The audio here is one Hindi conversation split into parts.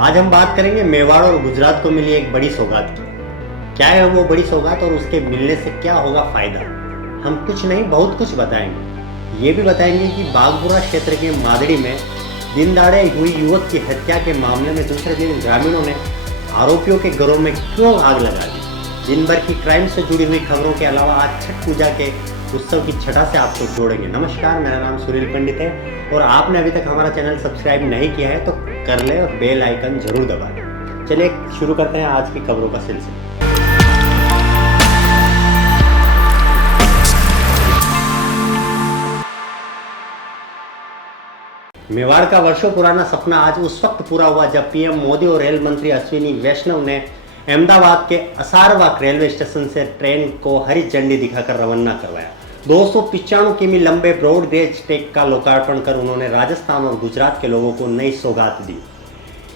आज हम बात करेंगे मेवाड़ और गुजरात को मिली एक बड़ी सौगात की। क्या है वो बड़ी सौगात और उसके मिलने से क्या होगा फायदा। हम कुछ नहीं बहुत कुछ बताएंगे। ये भी बताएंगे कि बागपुरा क्षेत्र के मादड़ी में दिन दहाड़े हुई युवक की हत्या के मामले में दूसरे दिन ग्रामीणों ने आरोपियों के घरों में क्यों आग लगा दी। दिन भर की क्राइम से जुड़ी हुई खबरों के अलावा आज छठ पूजा के उत्सव की छठा से आपको जोड़ेंगे। नमस्कार, मेरा नाम सुनील पंडित है और आपने अभी तक हमारा चैनल सब्सक्राइब नहीं किया है तो कर ले और बेल आइकन जरूर दबा लें। चलिए शुरू करते हैं आज की खबरों का सिलसिला। मेवाड़ का वर्षों पुराना सपना आज उस वक्त पूरा हुआ जब पीएम मोदी और रेल मंत्री अश्विनी वैष्णव ने अहमदाबाद के असारवाक रेलवे स्टेशन से ट्रेन को हरी झंडी दिखाकर रवाना करवाया। 295 किमी लंबे ब्रॉड गेज ट्रैक का लोकार्पण कर उन्होंने राजस्थान और गुजरात के लोगों को नई सौगात दी।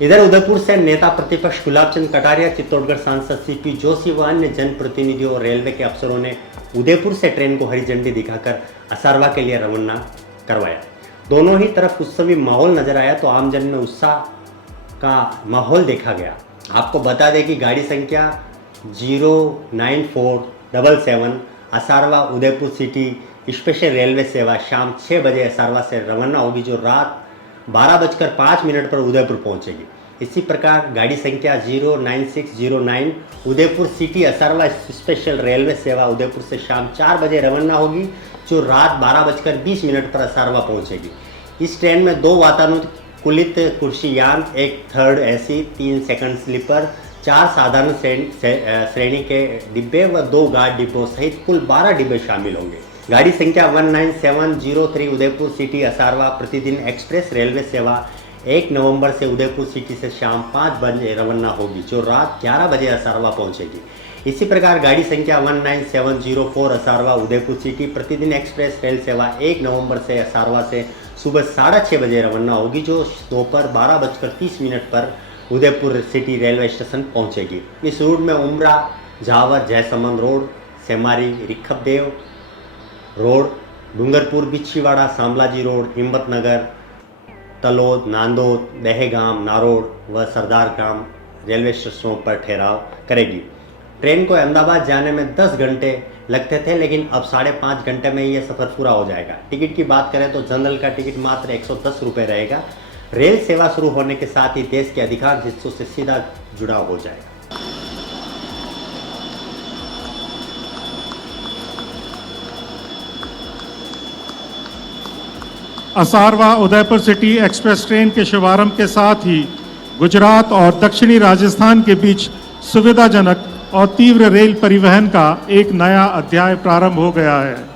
इधर उदयपुर से नेता प्रतिपक्ष गुलाब चंद कटारिया, चित्तौड़गढ़ सांसद सीपी जोशी व अन्य जनप्रतिनिधियों और रेलवे के अफसरों ने उदयपुर से ट्रेन को हरी झंडी दिखाकर असारवा के लिए रवाना करवाया। दोनों ही तरफ उत्सवी माहौल नजर आया तो आमजन में उत्साह का माहौल देखा गया। आपको बता दें कि गाड़ी संख्या 09477 Asarwa Udaipur city special railway सेवा शाम 6 बजे असारवा से रवाना होगी, जो रात 12:05 पर उदयपुर पहुंचेगी। इसी प्रकार गाड़ी संख्या 09609 Udaipur city Asarwa special railway सेवा उदयपुर से शाम 4 बजे रवाना होगी, जो रात 12:20 पर असारवा पहुंचेगी। इस ट्रेन में 2 वातानुकूलित कुर्सी यान, 1 थर्ड एसी, 3 सेकंड स्लीपर, 4 साधारण श्रेणी के डिब्बे व 2 गार्ड डिब्बों सहित कुल 12 डिब्बे शामिल होंगे। गाड़ी संख्या 19703 उदयपुर सिटी असारवा प्रतिदिन एक्सप्रेस रेलवे सेवा 1 नवंबर से उदयपुर सिटी से शाम 5 बजे रवाना होगी, जो रात 11 बजे असारवा पहुंचेगी। इसी प्रकार गाड़ी संख्या 19704 असारवा उदयपुर सिटी प्रतिदिन एक्सप्रेस रेल सेवा 1 नवंबर से असारवा से सुबह 6:30 बजे रवाना होगी, जो दोपहर 12:30 पर उदयपुर सिटी रेलवे स्टेशन पहुंचेगी। इस रूट में Umra, Jhawar, Jaisamand road, Semari, Rikhabdev road, Dungarpur, Bichhiwara, Shamlaji road, Himmatnagar, Talod, Nandod, Dehgam, Narod व सरदार ग्राम रेलवे स्टेशनों पर ठहराव करेगी। ट्रेन को अहमदाबाद जाने में 10 घंटे लगते थे, लेकिन अब 5.5 घंटे में यह सफ़र पूरा हो जाएगा। टिकट की बात करें तो जनरल का टिकट मात्र 110 रुपये रहेगा। रेल सेवा शुरू होने के साथ ही देश के अधिकांश हिस्सों से सीधा जुड़ाव हो जाएगा। Asarwa Udaipur city express train के शुभारंभ के साथ ही गुजरात और दक्षिणी राजस्थान के बीच सुविधाजनक और तीव्र रेल परिवहन का एक नया अध्याय प्रारंभ हो गया है।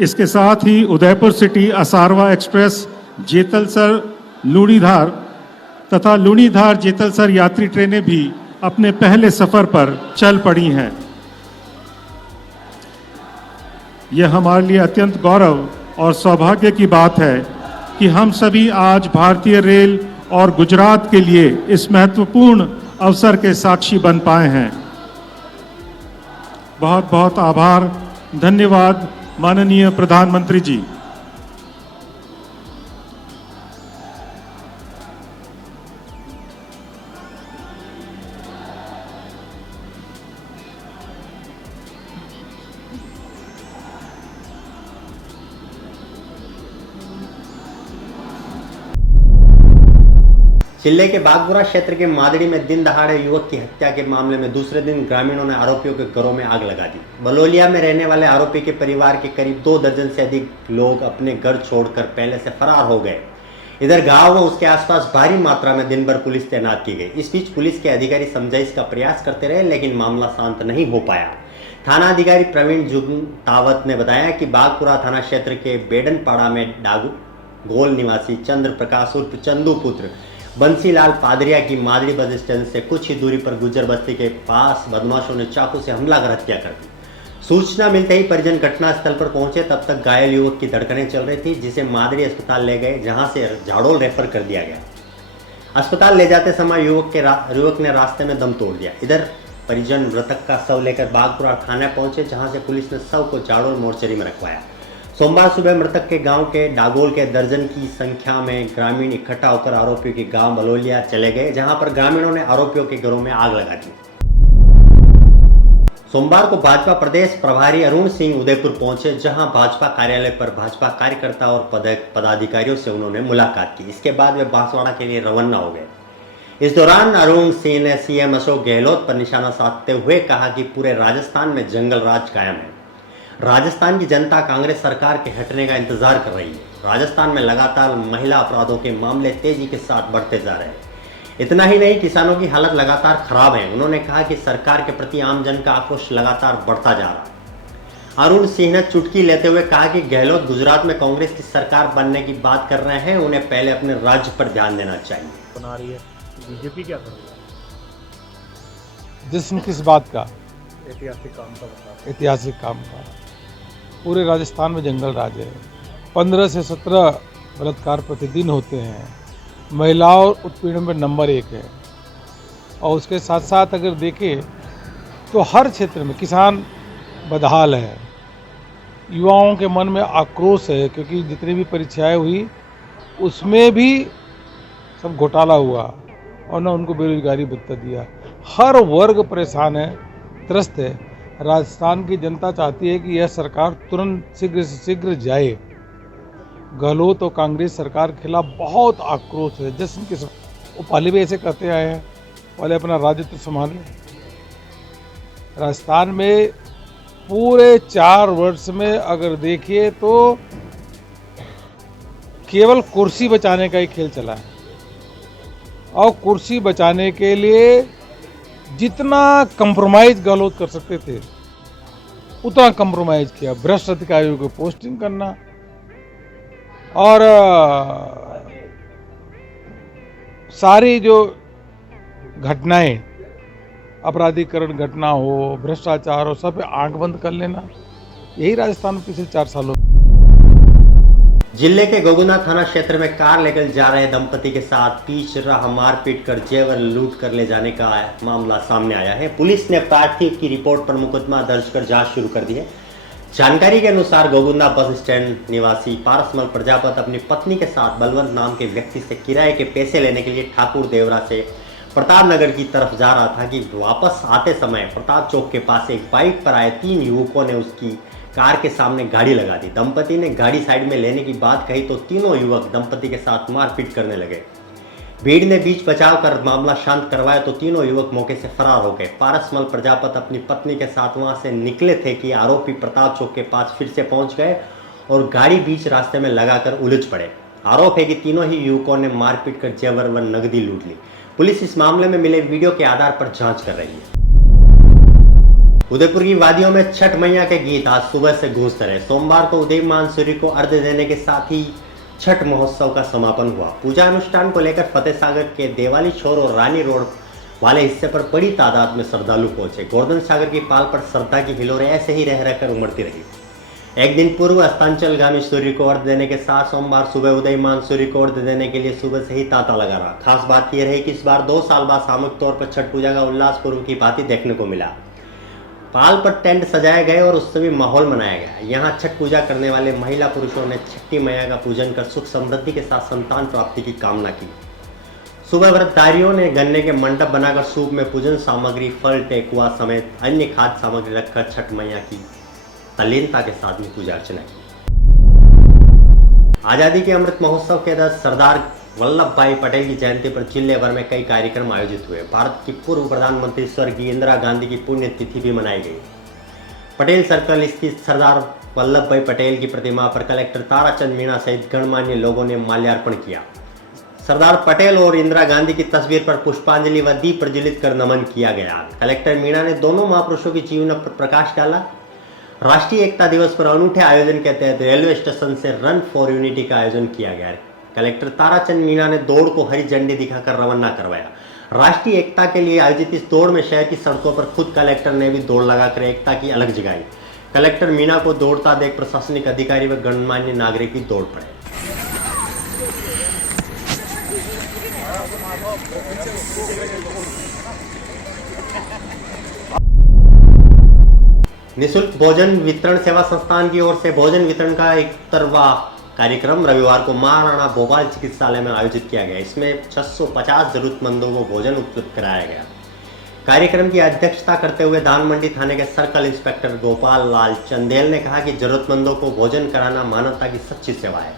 इसके साथ ही उदयपुर सिटी असारवा एक्सप्रेस जेतलसर लूणीधार तथा लूणीधार जेतलसर यात्री ट्रेनें भी अपने पहले सफर पर चल पड़ी हैं। यह हमारे लिए अत्यंत गौरव और सौभाग्य की बात है कि हम सभी आज भारतीय रेल और गुजरात के लिए इस महत्वपूर्ण अवसर के साक्षी बन पाए हैं। बहुत बहुत आभार, धन्यवाद माननीय प्रधानमंत्री जी। जिले के बागपुरा क्षेत्र के मादड़ी में दिन दहाड़े युवक की हत्या के मामले में दूसरे दिन ग्रामीणों ने आरोपियों के घरों में आग लगा दी। बलोलिया में रहने वाले आरोपी के परिवार के करीब 2 दर्जन से अधिक लोग अपने घर छोड़कर पहले से फरार हो गए। इधर गांव व उसके आसपास भारी मात्रा में दिन भर पुलिस तैनात की गई। इस बीच पुलिस के अधिकारी समझाइश का प्रयास करते रहे, लेकिन मामला शांत नहीं हो पाया। थाना अधिकारी प्रवीण जुगतावत ने बताया कि बागपुरा थाना क्षेत्र के बेडनपाड़ा में डागू गोल निवासी चंद्र प्रकाश उर्फ चंदू पुत्र बंसीलाल पादरिया की मादड़ी बस स्टैंड से कुछ ही दूरी पर गुज्जर बस्ती के पास बदमाशों ने चाकू से हमला कर हत्या कर दी। सूचना मिलते ही परिजन घटनास्थल पर पहुंचे। तब तक घायल युवक की धड़कनें चल रही थी, जिसे मादरी अस्पताल ले गए, जहां से झाड़ोल रेफर कर दिया गया। अस्पताल ले जाते समय युवक ने रास्ते में दम तोड़ दिया। इधर परिजन मृतक का शव लेकर बागपुरा थाने पहुंचे, जहां से पुलिस ने शव को झाड़ोल मोर्चरी में रखवाया। सोमवार सुबह मृतक के गांव के डागोल के दर्जन की संख्या में ग्रामीण इकट्ठा होकर आरोपियों के गांव बलोलिया चले गए, जहां पर ग्रामीणों ने आरोपियों के घरों में आग लगा दी। सोमवार को भाजपा प्रदेश प्रभारी अरुण सिंह उदयपुर पहुंचे, जहां भाजपा कार्यालय पर भाजपा कार्यकर्ता और पदाधिकारियों से उन्होंने मुलाकात की। इसके बाद वे बांसवाड़ा के लिए रवाना हो गए। इस दौरान अरुण सिंह ने सीएम अशोक गहलोत पर निशाना साधते हुए कहा कि पूरे राजस्थान में जंगल राज कायम है। राजस्थान की जनता कांग्रेस सरकार के हटने का इंतजार कर रही है। राजस्थान में लगातार महिला अपराधों के मामले तेजी के साथ बढ़ते जा रहे हैं। इतना ही नहीं, किसानों की हालत लगातार खराब है। उन्होंने कहा कि सरकार के प्रति आम जन का आक्रोश लगातार बढ़ता जा रहा है। अरुण सिंह ने चुटकी लेते हुए कहा कि गहलोत गुजरात में कांग्रेस की सरकार बनने की बात कर रहे हैं, उन्हें पहले अपने राज्य पर ध्यान देना चाहिए। बना रही है बीजेपी, क्या कर रही है? जश्न किस बात का? ऐतिहासिक काम का बता। ऐतिहासिक काम का। पूरे राजस्थान में जंगल राज है। 15 से 17 बलात्कार प्रतिदिन होते हैं। महिलाओं उत्पीड़न में नंबर 1 है। और उसके साथ साथ अगर देखें तो हर क्षेत्र में किसान बदहाल है। युवाओं के मन में आक्रोश है, क्योंकि जितनी भी परीक्षाएं हुई उसमें भी सब घोटाला हुआ और न उनको बेरोजगारी भत्ता दिया। हर वर्ग परेशान है, त्रस्त है। राजस्थान की जनता चाहती है कि यह सरकार तुरंत शीघ्र से शीघ्र जाए। गहलोत और कांग्रेस सरकार के खिलाफ बहुत आक्रोश है। जश्न के वो पहले भी ऐसे कहते आए हैं, पहले अपना राजत्व संभालें। राजस्थान में पूरे 4 वर्ष में अगर देखिए तो केवल कुर्सी बचाने का ही खेल चला है। और कुर्सी बचाने के लिए जितना कंप्रोमाइज गहलोत कर सकते थे उतना कंप्रोमाइज किया। भ्रष्ट अधिकारियों को पोस्टिंग करना और सारी जो घटनाएं, अपराधीकरण घटना हो, भ्रष्टाचार हो, सब पे आंख बंद कर लेना, यही राजस्थान में पिछले 4 सालों। जिले के गोगुना थाना क्षेत्र में कार लेकर जा रहे दंपति के साथ बीच राह मारपीट कर जेवर लूट कर ले जाने का मामला सामने आया है। पुलिस ने पार्थिव की रिपोर्ट पर मुकदमा दर्ज कर जांच शुरू कर दी है। जानकारी के अनुसार गोगुना बस स्टैंड निवासी पारसमल प्रजापत अपनी पत्नी के साथ बलवंत नाम के व्यक्ति से किराए के पैसे लेने के लिए ठाकुर देवरा से प्रताप नगर की तरफ जा रहा था कि वापस आते समय प्रताप चौक के पास एक बाइक पर आए 3 युवकों ने उसकी कार के सामने गाड़ी लगा दी। दंपति ने गाड़ी साइड में लेने की बात कही तो तीनों युवक दंपति के साथ मारपीट करने लगे। भीड़ ने बीच बचाव कर मामला शांत करवाया तो तीनों युवक मौके से फरार हो गए। पारसमल प्रजापत अपनी पत्नी के साथ वहां से निकले थे कि आरोपी प्रताप चौक के पास फिर से पहुंच गए और गाड़ी बीच रास्ते में लगाकर उलझ पड़े। आरोप है कि तीनों ही युवकों ने मारपीट कर जेवर व नकदी लूट ली। पुलिस इस मामले में मिले वीडियो के आधार पर जांच कर रही है। उदयपुर की वादियों में छठ मैया के गीत आज सुबह से गूंजते रहे। सोमवार को उदीयमान सूर्य को अर्घ्य देने के साथ ही छठ महोत्सव का समापन हुआ। पूजा अनुष्ठान को लेकर फतेह सागर के देवाली छोर और रानी रोड वाले हिस्से पर बड़ी तादाद में श्रद्धालु पहुंचे। गोवर्धन सागर की पाल पर श्रद्धा की हिलोरें ऐसे ही रह रहकर उमड़ती रही। एक दिन पूर्व अस्तांचलगामी सूर्य को अर्घ्य देने के साथ सोमवार सुबह उदयमान सूर्य को अर्घ्य देने के लिए सुबह से ही तांता लगा रहा। खास बात यह रही कि इस बार 2 साल बाद सामूहिक तौर पर छठ पूजा का उल्लास पूर्व की भांति देखने को मिला। पाल पर टेंट सजाए गए और उत्सवी माहौल मनाया गया। यहाँ छठ पूजा करने वाले महिला पुरुषों ने छठी मैया का पूजन कर सुख समृद्धि के साथ संतान प्राप्ति की कामना की। सुबह व्रतधारियों ने गन्ने के मंडप बनाकर सूप में पूजन सामग्री, फल, ठेकुआ समेत अन्य खाद्य सामग्री रखकर छठ मैया की तल्लीनता के साथ में पूजा अर्चना की। आजादी के अमृत महोत्सव के तहत सरदार वल्लभ भाई पटेल की जयंती पर जिले भर में कई कार्यक्रम आयोजित हुए। भारत की पूर्व प्रधानमंत्री स्वर्गीय इंदिरा गांधी की पुण्यतिथि भी मनाई गई। पटेल सर्कल स्थित सरदार वल्लभ भाई पटेल की प्रतिमा पर कलेक्टर ताराचंद मीणा सहित गणमान्य लोगों ने माल्यार्पण किया। सरदार पटेल और इंदिरा गांधी की तस्वीर पर पुष्पांजलि व दीप प्रज्वलित कर नमन किया गया। कलेक्टर मीणा ने दोनों महापुरुषों के जीवन पर प्रकाश डाला। राष्ट्रीय एकता दिवस पर अनूठे आयोजन के तहत रेलवे स्टेशन से रन फॉर यूनिटी का आयोजन किया गया। कलेक्टर ताराचंद मीणा ने दौड़ को हरी झंडी दिखाकर रवाना करवाया। राष्ट्रीय एकता के लिए आयोजित इस दौड़ में शहर की सड़कों पर खुद कलेक्टर ने भी दौड़ लगाकर एकता की अलग जगाई। कलेक्टर मीना को दौड़ता देख प्रशासनिक अधिकारी व गणमान्य नागरिक की दौड़ पड़े। निःशुल्क भोजन वितरण सेवा संस्थान की ओर से भोजन वितरण का 71वां कार्यक्रम रविवार को महाराणा भोपाल चिकित्सालय में आयोजित किया गया। इसमें 650 जरूरतमंदों को भोजन उपलब्ध कराया गया। कार्यक्रम की अध्यक्षता करते हुए धानमंडी थाने के सर्कल इंस्पेक्टर गोपाल लाल चंदेल ने कहा कि जरूरतमंदों को भोजन कराना मानवता की सच्ची सेवा है।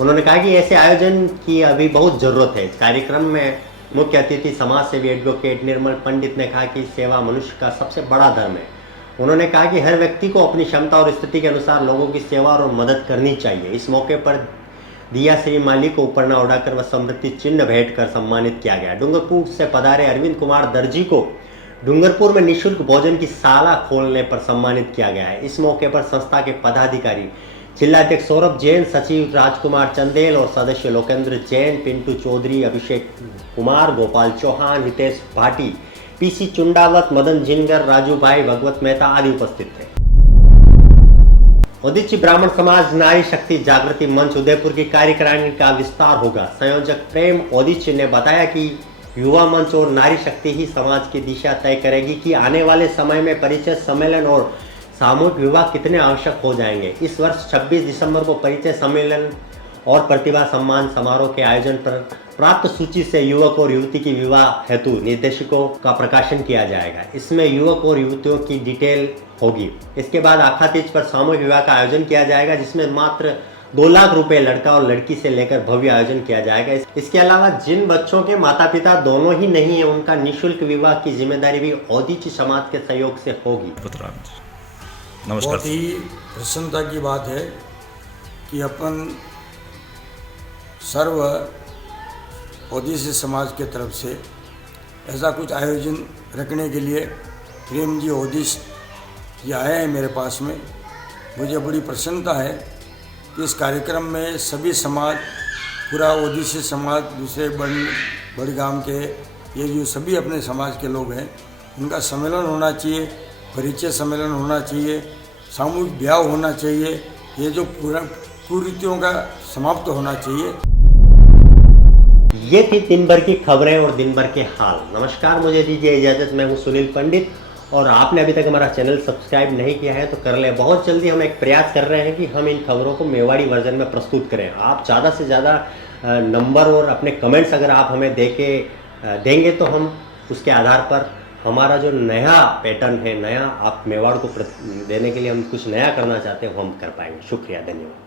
उन्होंने कहा कि ऐसे आयोजन की अभी बहुत जरूरत है। इस कार्यक्रम में मुख्य अतिथि समाज सेवी एडवोकेट निर्मल पंडित ने कहा कि सेवा मनुष्य का सबसे बड़ा धर्म है। उन्होंने कहा कि हर व्यक्ति को अपनी क्षमता और स्थिति के अनुसार लोगों की सेवा और मदद करनी चाहिए। इस मौके पर दिया श्री माली को उपरना उड़ाकर व समृद्धि चिन्ह भेंट कर सम्मानित किया गया। डूंगरपुर से पधारे अरविंद कुमार दर्जी को डूंगरपुर में निःशुल्क भोजन की शाला खोलने पर सम्मानित किया गया है। इस मौके पर संस्था के पदाधिकारी जिलाध्यक्ष सौरभ जैन, सचिव राजकुमार चंदेल और सदस्य लोकेंद्र जैन, पिंटू चौधरी, अभिषेक कुमार, गोपाल चौहान, हितेश भाटी, पीसी चुंडावत, मदन जिनगर, राजू भाई, भगवत मेहता आदि उपस्थित थे। ओदीची ब्राह्मण समाज नारी शक्ति जागृति मंच उदयपुर की कार्यकारिणी का विस्तार होगा। संयोजक प्रेम ओदीची ने बताया कि युवा मंच और नारी शक्ति ही समाज की दिशा तय करेगी कि आने वाले समय में परिचय सम्मेलन और सामूहिक विवाह कितने आवश्यक हो जाएंगे। इस वर्ष 26 दिसंबर को परिचय सम्मेलन और प्रतिभा सम्मान समारोह के आयोजन पर प्राप्त सूची से युवक और युवती की विवाह हेतु निर्देशकों का प्रकाशन किया जाएगा। इसमें युवक और युवतियों की डिटेल होगी। इसके बाद आखातीज पर सामूहिक विवाह का आयोजन किया जाएगा, जिसमें मात्र 2 लाख रुपए लड़का और लड़की से लेकर भव्य आयोजन किया जाएगा। इसके अलावा जिन बच्चों के माता पिता दोनों ही नहीं है, उनका निःशुल्क विवाह की जिम्मेदारी भी ओदीची समाज के सहयोग से होगी। नमस्कार। बहुत ही प्रसन्नता की बात है कि अपन सर्व ओदीसी समाज के तरफ से ऐसा कुछ आयोजन रखने के लिए प्रेम जी ओदीस ये आए हैं मेरे पास में। मुझे बड़ी प्रसन्नता है कि इस कार्यक्रम में सभी समाज, पूरा ओदीसी समाज, दूसरे बड़गाम के ये जो सभी अपने समाज के लोग हैं, उनका सम्मेलन होना चाहिए, परिचय सम्मेलन होना चाहिए, सामूहिक ब्याह होना चाहिए। ये जो पूरा कुरीतियों का समाप्त होना चाहिए। ये थी दिन भर की खबरें और दिन भर के हाल। नमस्कार, मुझे दीजिए इजाजत। मैं हूँ सुनील पंडित और आपने अभी तक हमारा चैनल सब्सक्राइब नहीं किया है तो कर ले। बहुत जल्दी हम एक प्रयास कर रहे हैं कि हम इन खबरों को मेवाड़ी वर्जन में प्रस्तुत करें। आप ज़्यादा से ज़्यादा नंबर और अपने कमेंट्स अगर आप हमें देंगे तो हम उसके आधार पर हमारा जो नया पैटर्न है, नया आप मेवाड़ को देने के लिए हम कुछ नया करना चाहते हैं, वो हम कर पाएंगे। शुक्रिया, धन्यवाद।